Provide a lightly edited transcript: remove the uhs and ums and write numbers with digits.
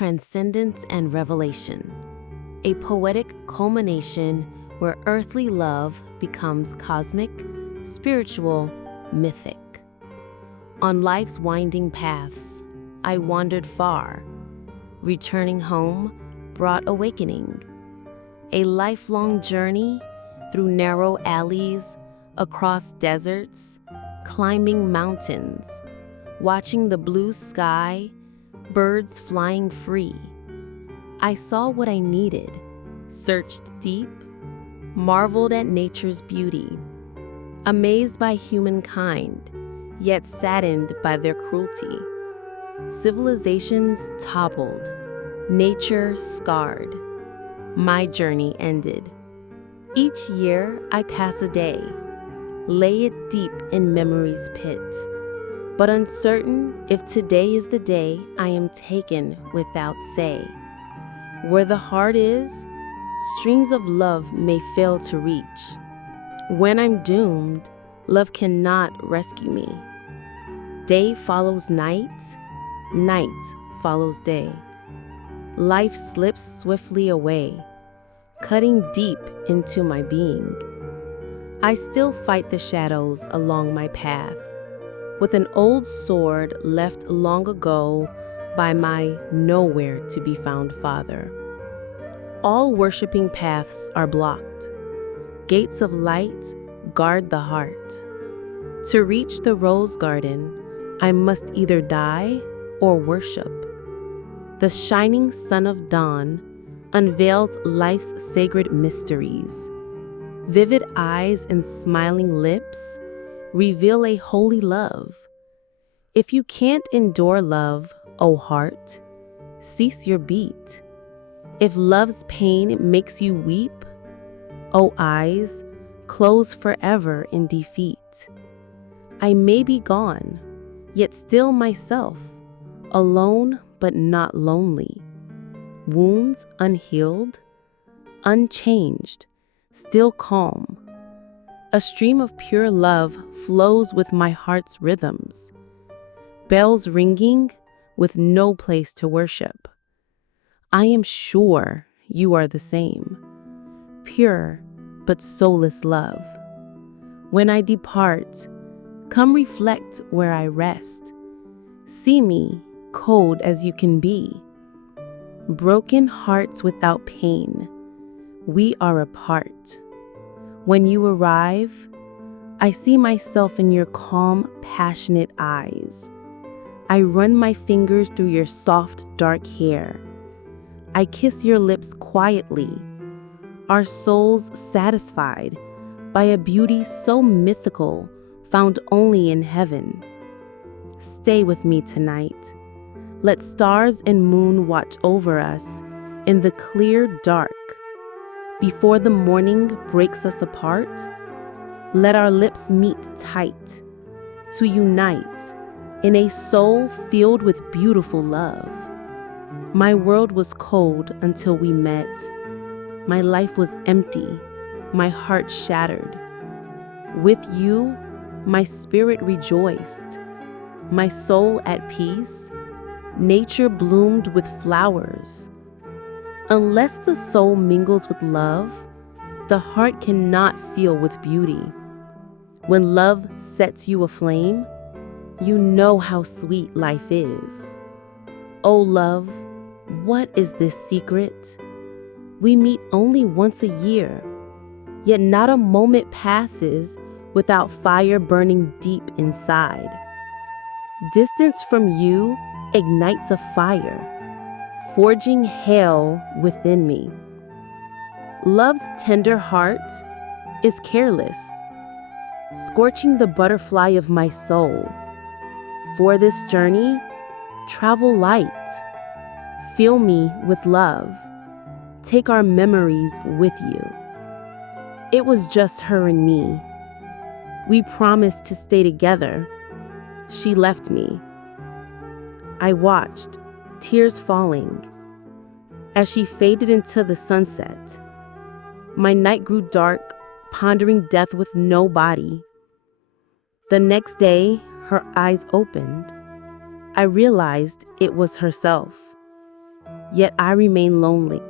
Transcendence and Revelation, a poetic culmination where earthly love becomes cosmic, spiritual, mythic. On life's winding paths, I wandered far. Returning home brought awakening. A lifelong journey through narrow alleys, across deserts, climbing mountains, watching the blue sky, birds flying free. I saw what I needed, searched deep, marveled at nature's beauty, amazed by humankind, yet saddened by their cruelty. Civilizations toppled, nature scarred. My journey ended. Each year I pass a day, lay it deep in memory's pit, but uncertain if today is the day I am taken without say. Where the heart is, streams of love may fail to reach. When I'm doomed, love cannot rescue me. Day follows night, night follows day. Life slips swiftly away, cutting deep into my being. I still fight the shadows along my path, with an old sword left long ago by my nowhere to be found father. All worshiping paths are blocked. Gates of light guard the heart. To reach the rose garden, I must either die or worship. The shining sun of dawn unveils life's sacred mysteries. Vivid eyes and smiling lips reveal a holy love. If you can't endure love, O heart, cease your beat. If love's pain makes you weep, O eyes, close forever in defeat. I may be gone, yet still myself, alone but not lonely. Wounds unhealed, unchanged, still calm. A stream of pure love flows with my heart's rhythms. Bells ringing with no place to worship. I am sure you are the same. Pure but soulless love. When I depart, come reflect where I rest. See me cold as you can be. Broken hearts without pain. We are apart. When you arrive, I see myself in your calm, passionate eyes. I run my fingers through your soft, dark hair. I kiss your lips quietly, our souls satisfied by a beauty so mythical, found only in heaven. Stay with me tonight. Let stars and moon watch over us in the clear dark. Before the morning breaks us apart, let our lips meet tight to unite in a soul filled with beautiful love. My world was cold until we met. My life was empty, my heart shattered. With you, my spirit rejoiced, my soul at peace. Nature bloomed with flowers. Unless the soul mingles with love, the heart cannot feel with beauty. When love sets you aflame, you know how sweet life is. Oh love, what is this secret? We meet only once a year, yet not a moment passes without fire burning deep inside. Distance from you ignites a fire, forging hell within me. Love's tender heart is careless, scorching the butterfly of my soul. For this journey, travel light. Fill me with love. Take our memories with you. It was just her and me. We promised to stay together. She left me. I watched, tears falling, as she faded into the sunset. My night grew dark, pondering death with no body. The next day, her eyes opened. I realized it was herself. Yet I remain lonely.